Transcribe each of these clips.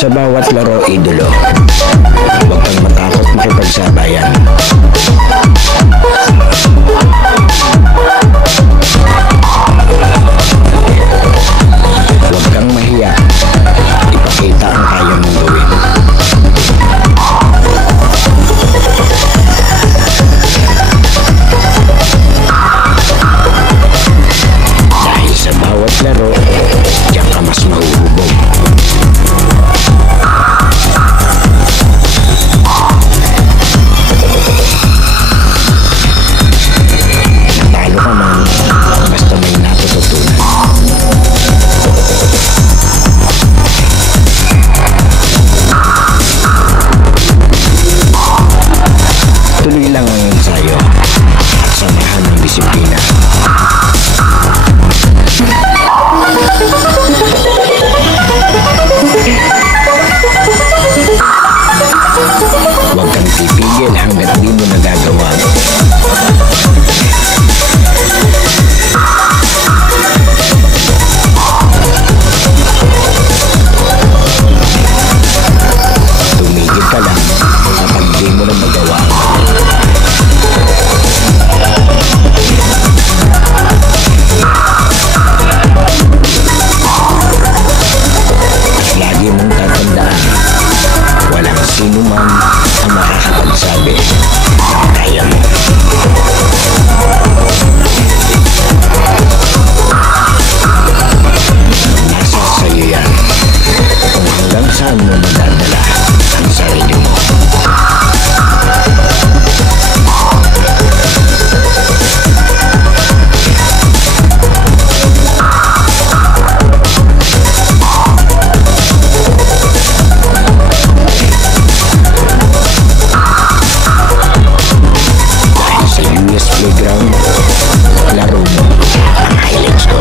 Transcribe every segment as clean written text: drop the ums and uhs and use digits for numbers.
Sa bawat laro, idolo, huwag kang matakot makipagsabayan. Huwag kang mahiya, ipakita ang kaya mong gawin. Dahil sa bawat laro, diyan ka mas mahuhubog. Natalo ka man, basta may natututunan. Tuloy lang ang ensayo at samahan ng disiplina. Huwag kang titigil hanggat di mo nagagawa. Tumigil ka lang kapag di mo na magawa. At lagi mong tatandaan, walang sino man ang makakapagsabi na kaya mo. Nasa sa'yo yan kung hanggang saan mo madadala ang sarili mo. Dahil sa US Playground, laro mo ang highlights ko.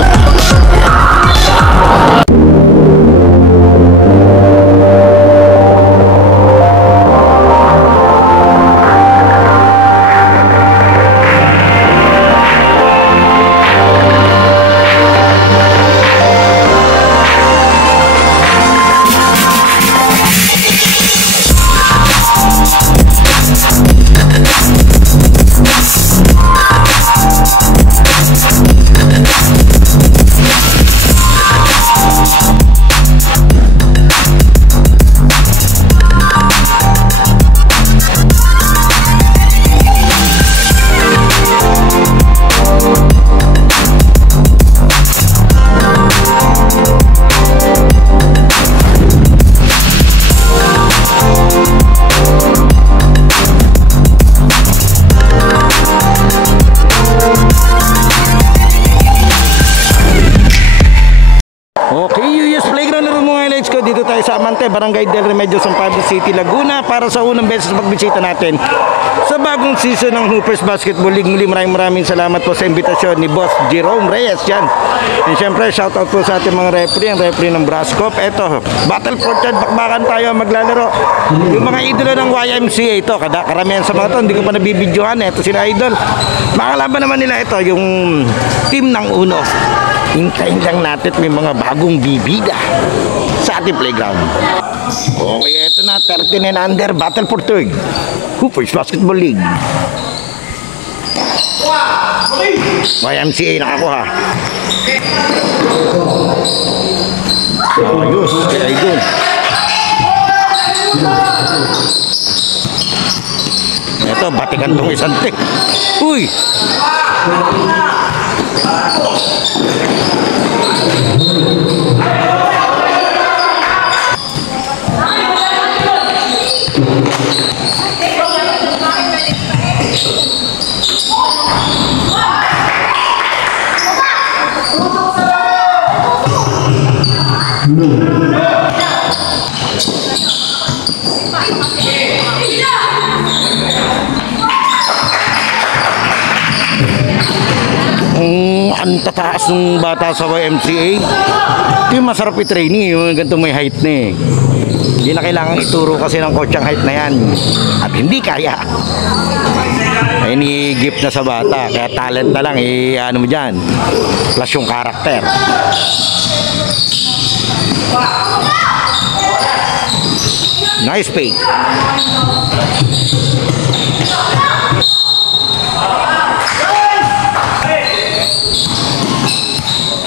Okay, US Playground na rin mga highlights ko. Dito tayo sa Amante, Barangay del Remedio, San Pablo City, Laguna, para sa unang beses pagbisita natin sa bagong season ng Hoopers Basketball League. Muli maraming salamat po sa imbitasyon ni Boss Jerome Reyes yan. And syempre shoutout po sa ating mga referee, ang referee ng Brascop. Eto, Battle for Chad, bakbakan tayo maglalaro. Yung mga idolo ng YMCA ito, karamihan sa mga to hindi ko pa nabibidyohan. Eto sila idol. Makalaban naman nila ito, yung team ng Uno. Hintayin lang natin, may mga bagong bibida sa ating playground. Okay, ito na, 13 and under, Battle for Third, Hoopers Basketball League. YMCA nakakuha. Ayos, kaya yun. Ito, batikan tong isang tik. Uy! Ang tataas ng bata sa YMCA. Ito yung masarap i-training, yung ganito may height na eh. Hindi na kailangan ituro kasi ng coach ang height na yan. At hindi kaya. Ay ni-gift na sa bata. Kaya talent na lang, ano mo dyan. Plus yung karakter. Nice fake.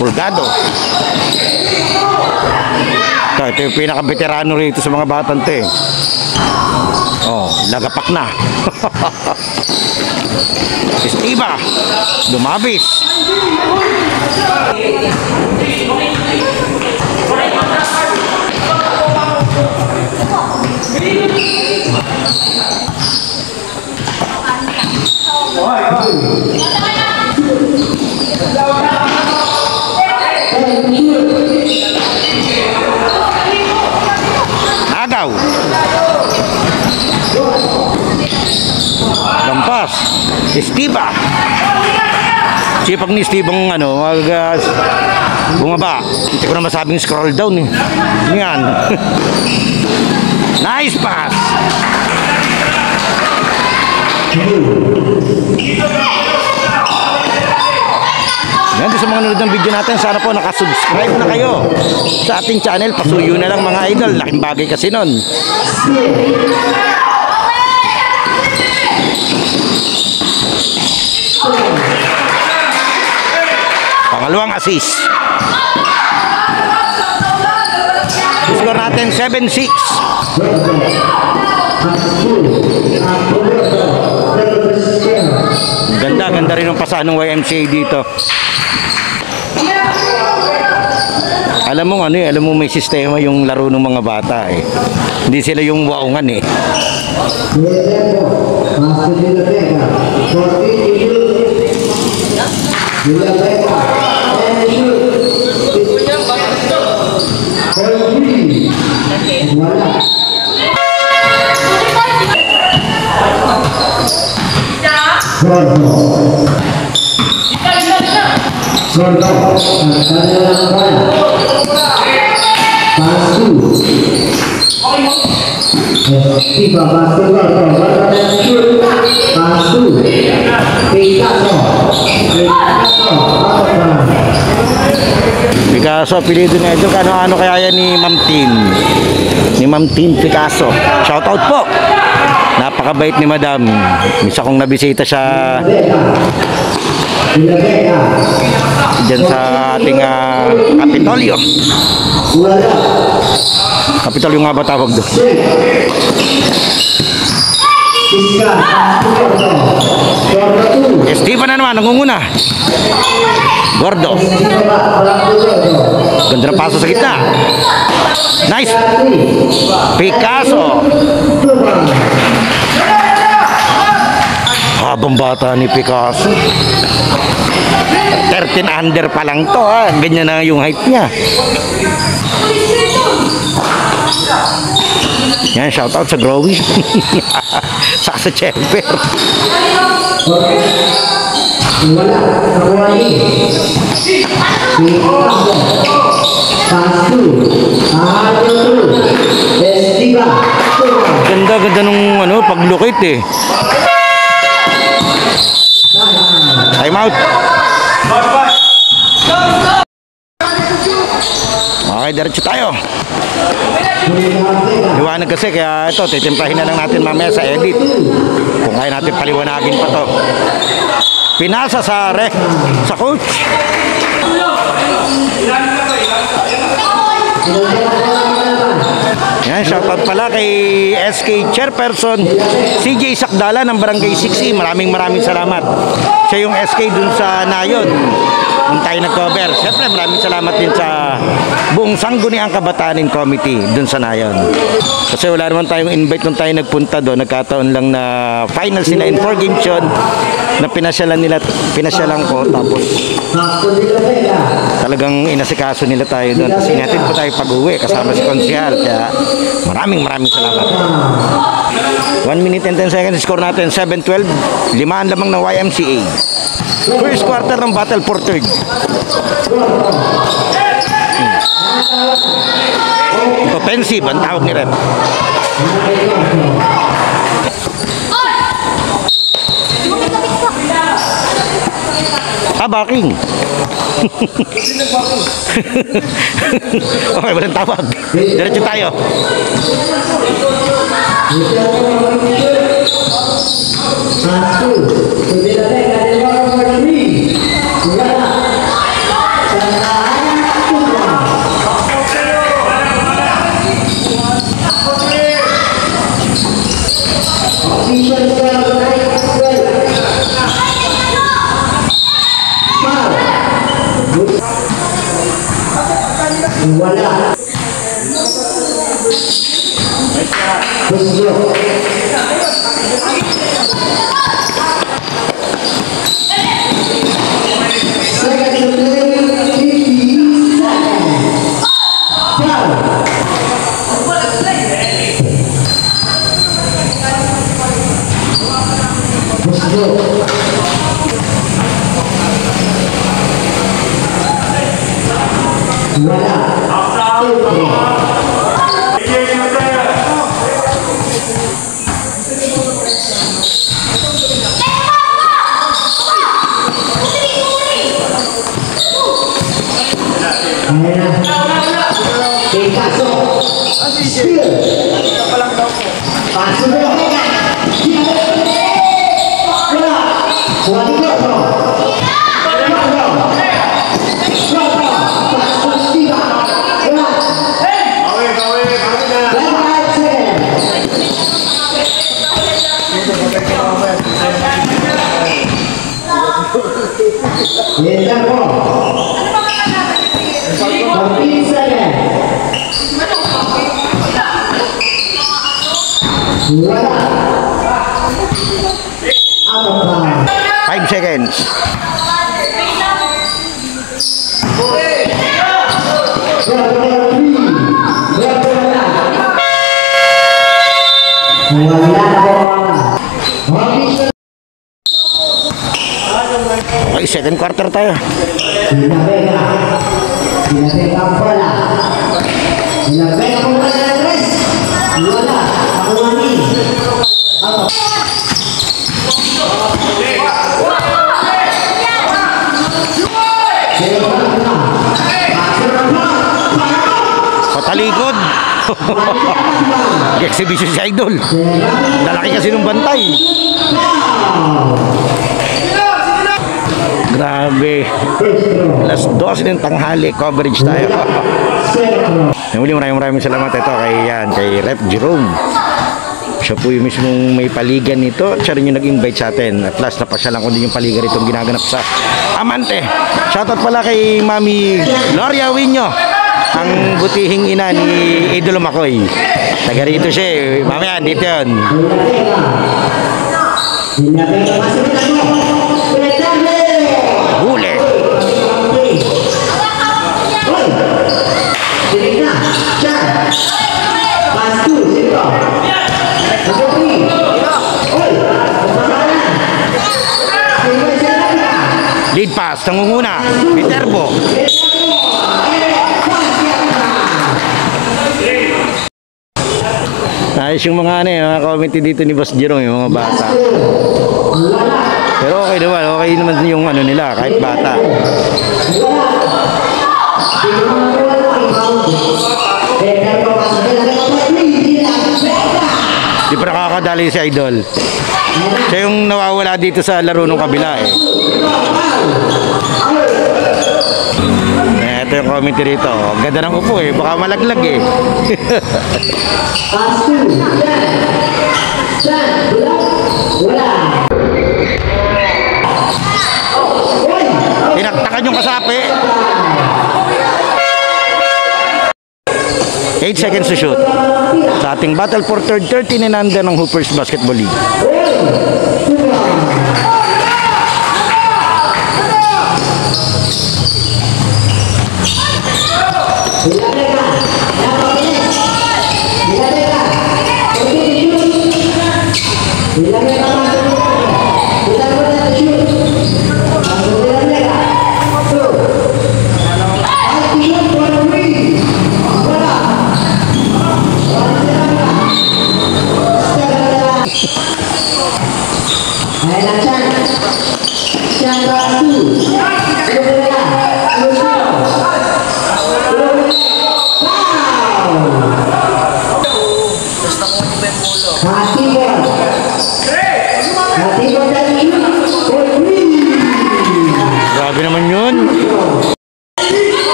Pulgado. Ito yung pinaka-veterano rito sa mga batang te. Oh, lagapak na. Estiba. Dumabis. Agaw. Lampas. Estiba. Sipag ni Estibang bumaba. Hindi ko na masabing scroll down eh. Yan. Nice pass. Yan, sa mga nanonood ng video natin, sana po nakasubscribe na kayo sa ating channel. Pasuyo na lang mga idol. Laking bagay kasi nun. Pangalawang assist. Score natin 7-6. Ganda rin ang pasa ng YMCA dito. Alam mo may sistema yung laro ng mga bata eh. Hindi sila yung waungan eh. Picasso, apelido na ito. Ano kaya yan ni Ma'am Tin? Ni Ma'am Tin Picasso. Shoutout po. Napakabait ni Madam. Misa kong nabisita siya dyan sa ating Kapitolyo. Kapitolyo nga ba tawag doon? Esteban na naman, nangunguna. Gordo. Ganda ng paso sa gitna. Nice. Picasso. Habang bata ni Picasso. 13 under pa lang to ha. Ganyan na yung height niya. Yan, shoutout sa Growy. Saka sa Chemper. Ganda nung paglukit eh. Time out. Okay, diretso tayo. Liwanag kasi kaya ito, titimplahin na lang natin mamaya sa edit. Kung kaya natin paliwanagin pa to. Pinasa sa coach. Yan, shoutout pala kay SK Chairperson CJ Sakdala ng Barangay 6E. Maraming salamat. Siya yung SK dun sa Nayon nung tayo nag-cover. Siyempre maraming salamat din sa buong Sangguniang Kabataan Committee dun sa Nayon. Kasi wala naman tayong invite nung tayo nagpunta doon. Nagkataon lang na final sila in 4 games yun na pinasyalan ko. Tapos talagang inasikaso nila tayo doon. Tapos inatid po tayo pag-uwi kasama si Konsyal. Kaya maraming salamat. 1 minute and 10 seconds. Score natin 7-12. 5 lamang ng YMCA. First quarter ng battle for third. Offensive ang tawag ni Rep. Backing. Okay, walang tawag. Diretso tayo. Wala. Buslo. Five seconds. Okay, second quarter tayo. Patalikod. Exhibition si Idol. Lalaki kasi nung bantay. Grabe. Alas 12 ng tanghali, coverage tayo. Maraming salamat ito kay Rep Jerome. Siya po yung mismong may paligan nito. Siya rin yung nag-invite sa atin. At last, napasyalan ko din yung paligan itong ginaganap sa Amante. Shoutout pala kay Mami Gloria Winyo, ang butihing ina ni Idolo Makoy. Taga rito siya. Mamaya, dito yun. Huli. Lead pass, nangunguna. Viterbo. Ayos yung mga mga committee dito ni Boss Jerome, yung mga bata. Pero okay naman yung nila, kahit bata. Di pa nakakadali si Idol. Siya yung nawawala dito sa laro ng kabila eh. Ito yung committee rito. Ganda ng upo eh. Baka malaglag eh. Tinaktakan yung kasapi. 8 seconds to shoot. Sa ating battle for third 13 and under ng Hoopers Basketball League.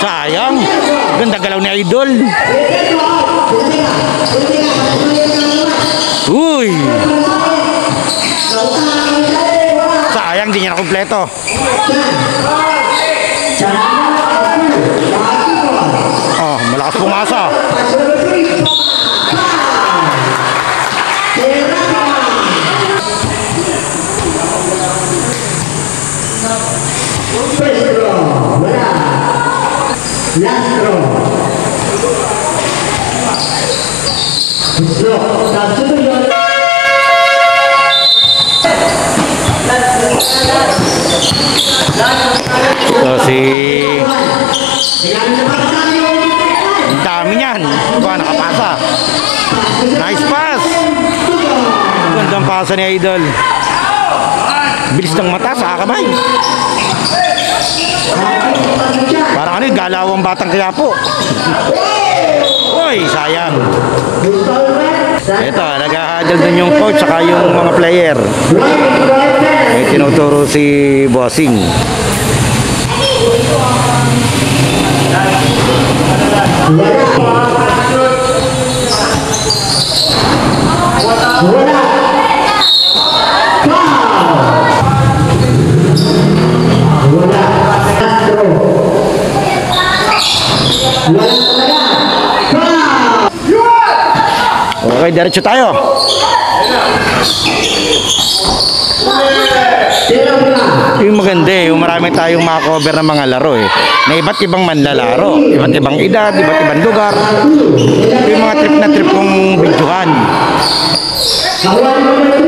Sayang. Ganda galaw ni Idol. Uy. Sayang, di niya na kumpleto. Oh, malakas pumasa. So ang dami niyan. Aba, nakapasa. Nice pass. Gandang pasa ni Idol. Bilis ng mata sa kamay. Parang ano, galawang batang Quiapo. Uy, sayang. Ito, nag-ahadal dun yung coach saka yung mga player. May tinuturo si Bossing. Okay, diretso tayo. Yung maganda yung marami tayong makakover ng mga laro na iba't ibang manlalaro, iba't ibang edad, iba't ibang lugar. Yung mga trip na trip kong videohan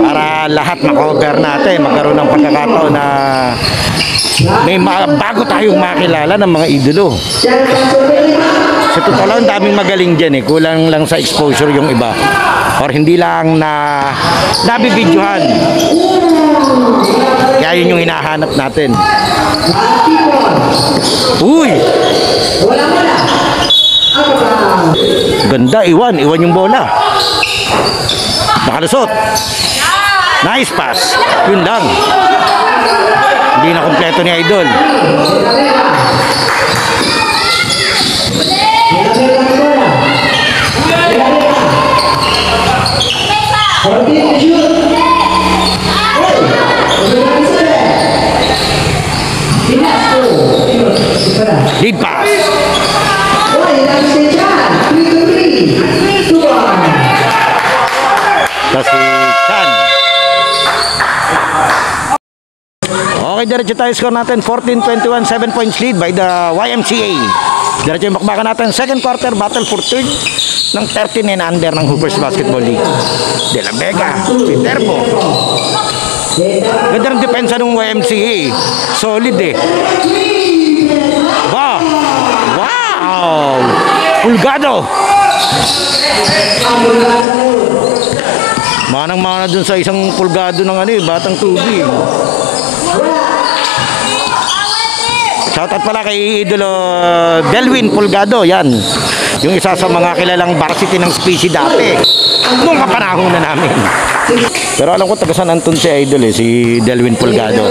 para lahat makover natin, magkaroon ng pagkakataon na may bago tayong makilala ng mga idolo. Sa totoo lang, daming magaling dyan kulang lang sa exposure yung iba or hindi lang na nabibidyohan. Kaya yun yung hinahanap natin. Uy! Ganda, iwan yung bola. Nakalusot. Nice pass. Yun lang. Hindi na kompleto ni Idol. Lead pass. Kasi Chan. Okay, diretso tayo score natin 14-21, 7 points lead by the YMCA. Diretso yung bakbakan natin second quarter battle for third ng 13 and under ng Hoopers Basketball League. De La Vega, Viterbo. Ganda ng depensa ng YMCA. Solid Wow! Wow! Pulgado! Manang-mana dun sa isang pulgado ng batang tubig. Shoutout pala kay Idolo Delwin Pulgado, yan. Yung isa sa mga kilalang varsity ng species dati. Nung kapanahon na namin. Pero alam ko taga San Anton si Idol si Delwin Pulgado.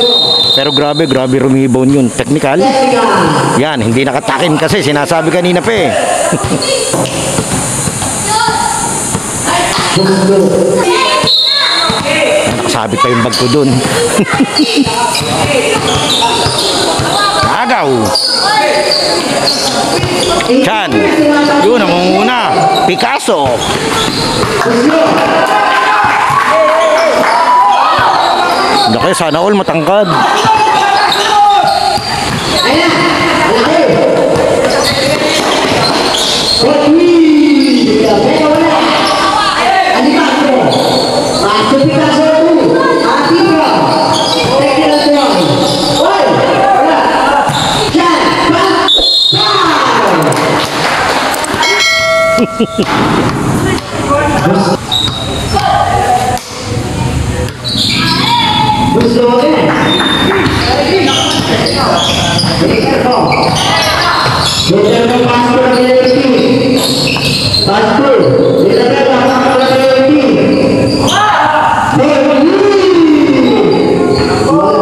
Pero grabe rumibon yun. Technical. Yan, hindi nakatakin kasi sinasabi kanina pa Nakasabit pa yung bag ko dun. Agaw. Chan. Yun ang una. Picasso. Laki, sana all matangkad.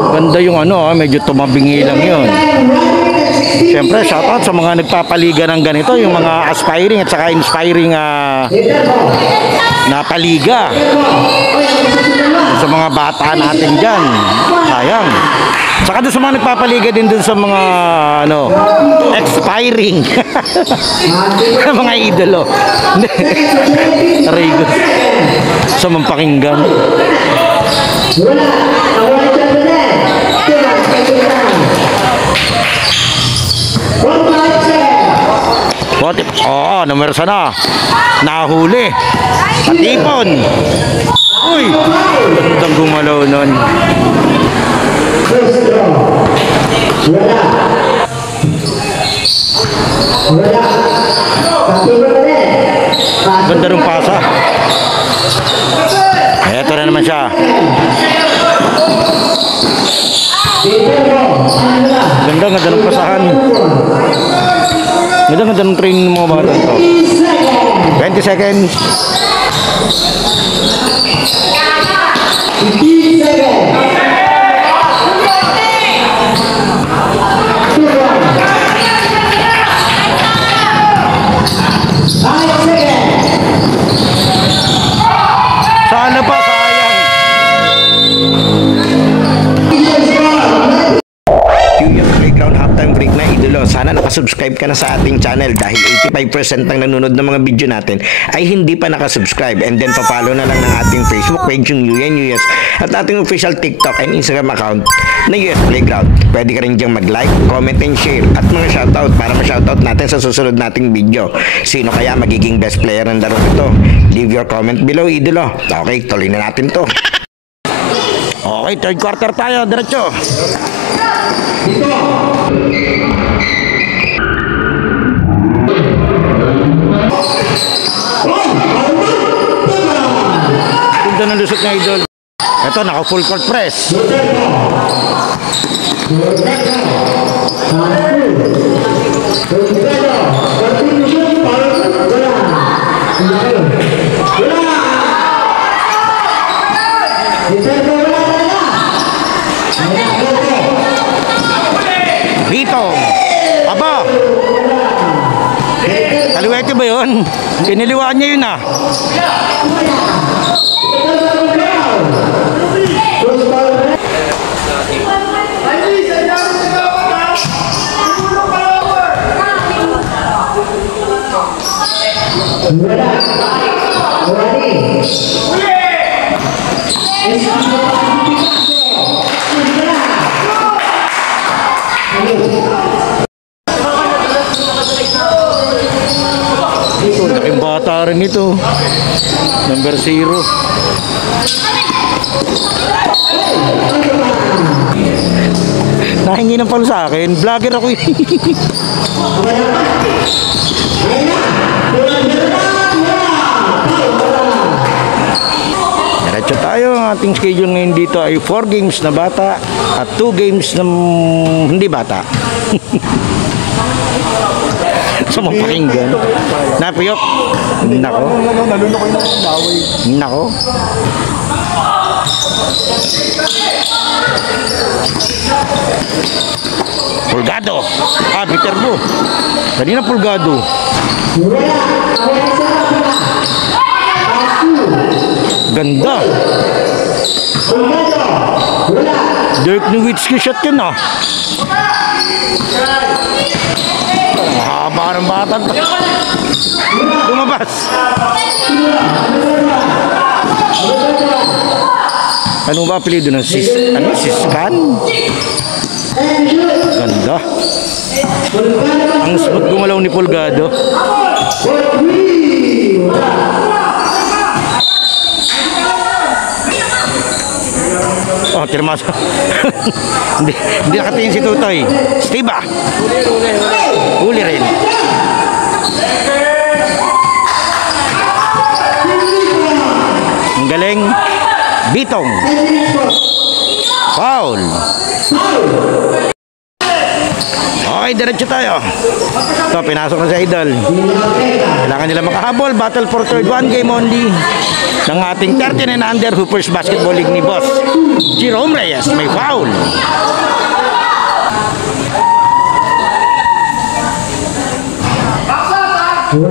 Ganda yung medyo tumabingi lang yun. Siyempre, shoutout sa mga nagpapaliga ng ganito, yung mga aspiring at saka inspiring na paliga. Sa mga bata natin dyan, sayang. Saka doon sa mga nagpapaliga din doon sa mga expiring mga idolo. Aray ko. Sa mampakinggan. Oo, numero sana. Nahuli. Patipon. Uy, gandang gumalaw nun. Ganda rin pasa. Eto na naman siya. Ganda ng pasahan. Ganda ng training ng mga bata to. 20 seconds. Sana pa, sayang. Junior Playground halftime break na idolo. Sana nakasubscribe ka na sa ating channel dahil 85% ng nanonood ng mga video natin ay hindi pa nakasubscribe. And then papalo na lang ng ating Facebook page yung UNUS at ating official TikTok and Instagram account na US Playground. Pwede ka rin diyang mag-like, comment, and share at mga shoutout para ma-shoutout natin sa susunod nating video. Sino kaya magiging best player ng laro ito? Leave your comment below, idolo. Okay, tuloy na natin to. Okay, third quarter tayo, diretso. Ganda ng lusot na idol. Ito, naka full court press. Bitong. Aba. Kaliwete ba yun? Kiniliwaan niya yun ah. Ito, laking bata rin ito. Number 0. Nahingi ng palo sa akin. Vlogger ako eh. Diretso tayo. Ang ating schedule ngayon dito ay 4 games na bata at 2 games na hindi bata. Sa mga pakinggan. Napiyok. Nako. Nako. Pulgado. Ah, Viterbo. Kanina Pulgado. Ganda. Dirk Nowitzki shot yun ah. Mahaba ng bata to. Lumabas. Ano ba apelido ng Siskan? Ganda. Ang smooth gumalaw ni Pulgado. Oh, tirmas. hindi nakatingin si Tutoy. Steve. Huli rin. Ang galing. Bitong. Foul. Okay, diretso tayo. Ito, pinasok na sa idol. Kailangan nila makahabol. Battle for third, 1 game only. Ng ating 13 and under Hoopers Basketball League ni Boss Jerome Reyes. May foul. Uy!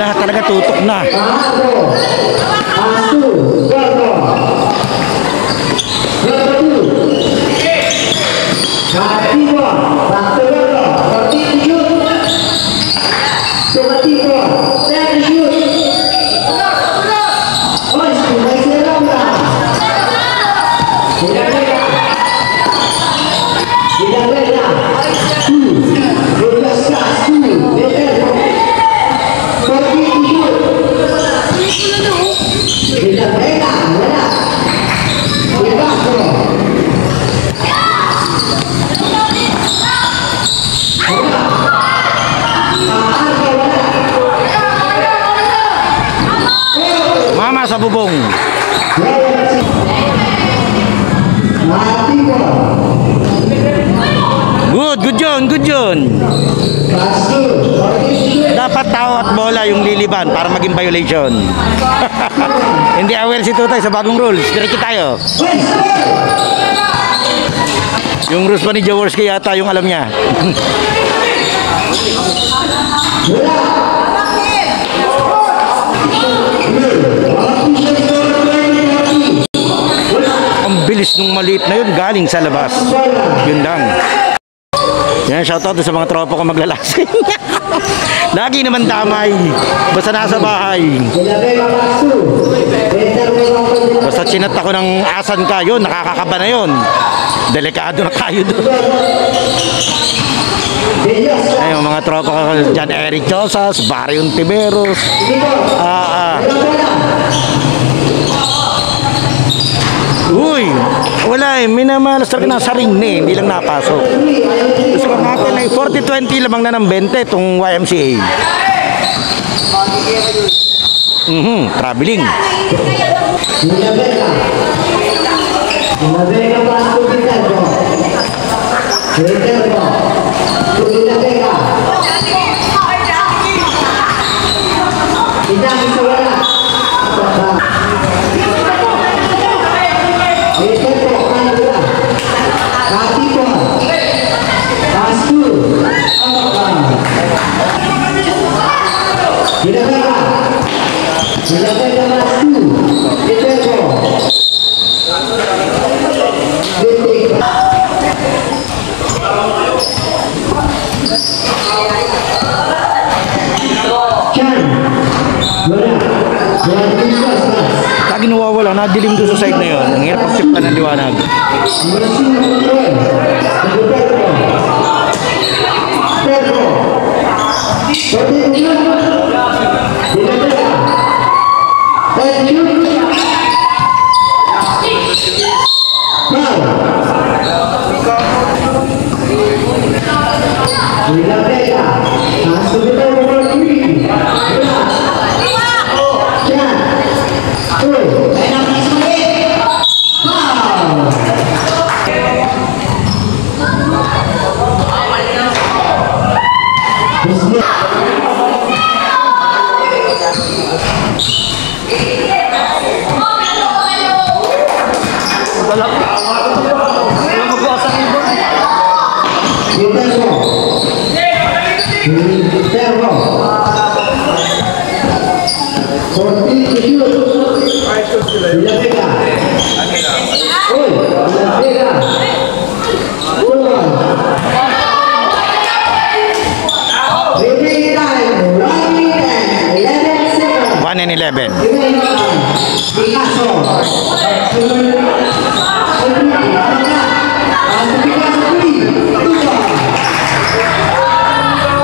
Lahat talaga tutok na. Mama sa bubong. Good yun, good yun. Dapat tao at bola yung liliban para maging violation. Hindi aware si Tutay sa bagong rules. Diretso tayo. Yung rules pa ni Jaworski yata yung alam niya. Ang bilis nung maliit na yun galing sa labas. Yun lang. Yan, shoutout sa mga tropa ko maglalasing. Lagi naman damay. Basta nasa bahay. Basta chinat ako ng asan ka, yun, nakakakaba na yun. Delikado na kayo doon. Ay, mga tropa ko dyan, Eric Chosas, Barry Untiveros. Uy, wala eh, minamalas talaga nasa ring na eh, hindi lang napasok. Gusto ko natin ay 40-20 lamang na ng 20 itong YMCA. Traveling. Lagi nawawala, nadilim doon sa side na yun. Ang hirap pag-tip ka ng liwanag.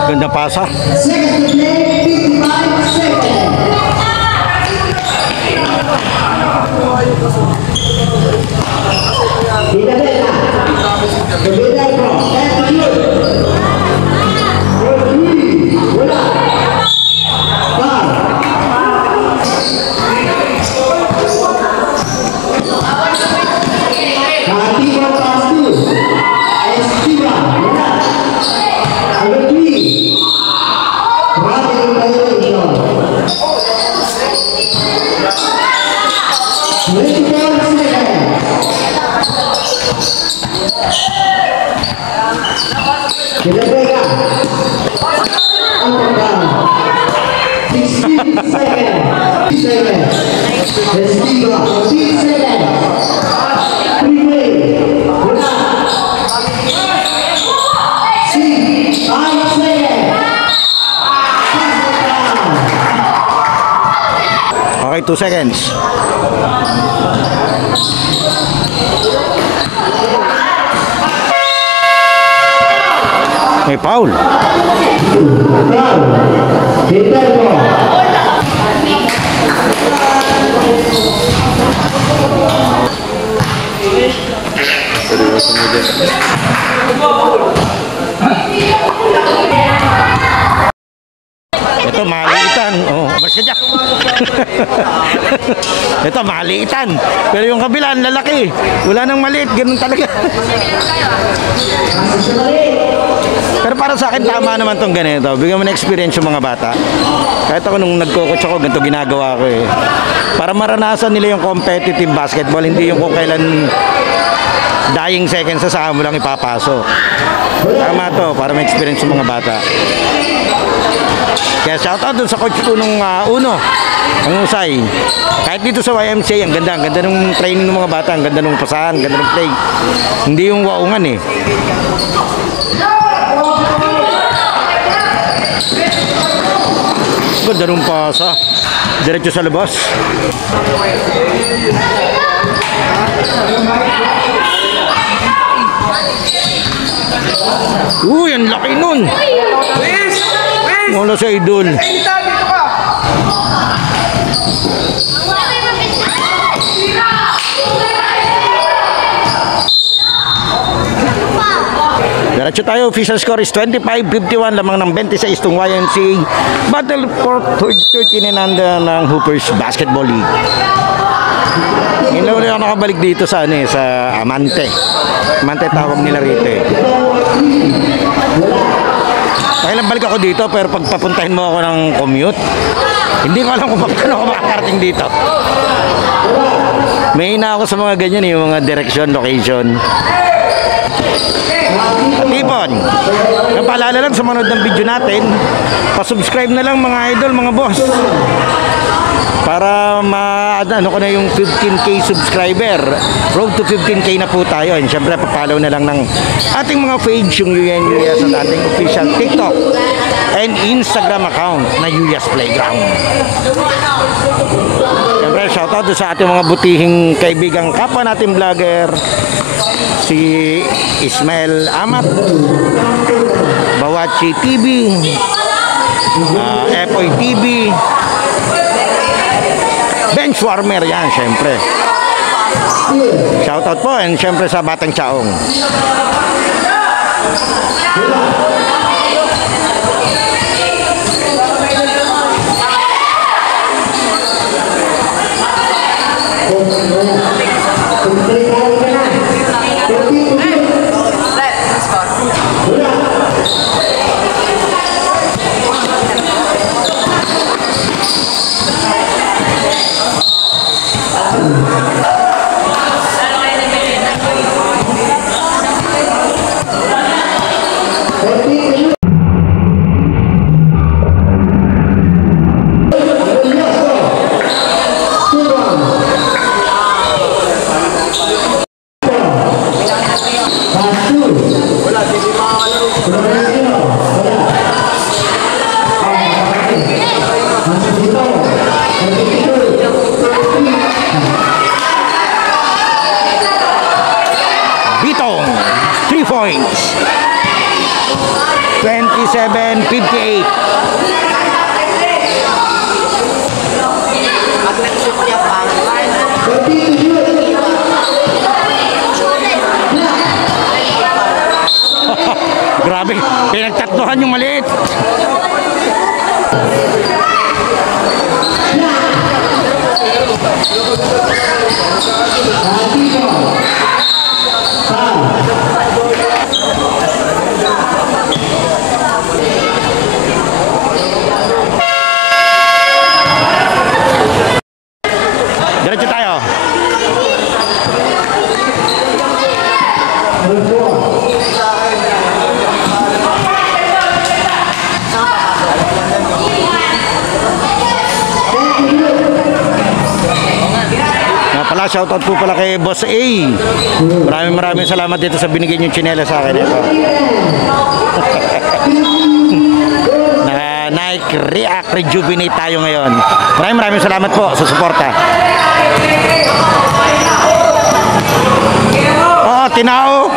Ganda pasa. Tidak Pinabeka. Up and down. 16 seconds. 10 seconds. Estiba. 15 seconds. Freeway. Wala. 6. 5 seconds. Okay, 2 seconds. May foul. Hitter ko. Seryoso mo dyan. Ito maliitan. Oh, mas ka dyan. Ito maliitan. Pero yung kabila, ang lalaki. Wala nang maliit, ganun talaga. Pero para sa akin, tama naman tong ganito. Bigyan mo na experience yung mga bata. Kahit ako nung nagko-coach ako, ganito ginagawa ko eh. Para maranasan nila yung competitive basketball, hindi yung kung kailan dying seconds sa mo lang ipapasok. Tama to, para may experience yung mga bata. Kaya shoutout dun sa coach ko nung uno, ang Usay. Kahit dito sa YMCA, ang ganda ng training ng mga bata, ang ganda ng pasahan, ang ganda ng play. Hindi yung waungan eh. Ganda ng pasa. Diretso sa labas. Uy, ang laki nun. Wala sa idol. Diretso tayo, official score is 25-51 lamang ng 26 itong YMCA Battle for 13 and under ng Hoopers Basketball League. Ngayon lang ulit ako nakabalik dito sa, sa Amante. Amante tawag nila rito eh. Kailan balik ako dito pero pag papuntahin mo ako ng commute, hindi ko alam kung paano ako makakarating dito. May ina ako sa mga ganyan, yung mga direction, location. At ipon, yung paalala lang sa manood ng video natin, pa-subscribe na lang mga idol, mga boss. Para ano ko na yung 15k subscriber. Road to 15k na po tayo. And syempre papalaw na lang ng ating mga page yung UNUS at ating official TikTok and Instagram account na UYAS Playground. Syempre shoutout sa ating mga butihing kaibigang kapwa natin vlogger, si Ismael Amat, Bawachi TV, Epoy TV, Benchwarmer yan, syempre. Shoutout po and syempre sa Batang Chaong. Bitong, 3 points. 27-58. Grabe, pinagtatlohan yung maliit. Diretso tayo. Nga pala, shoutout po pala kay Boss A. Maraming salamat dito sa binigay niyong tsinela sa akin. Ito. Na Nike React Rejuvenate tayo ngayon. Maraming salamat po sa suporta. Oh, tinao.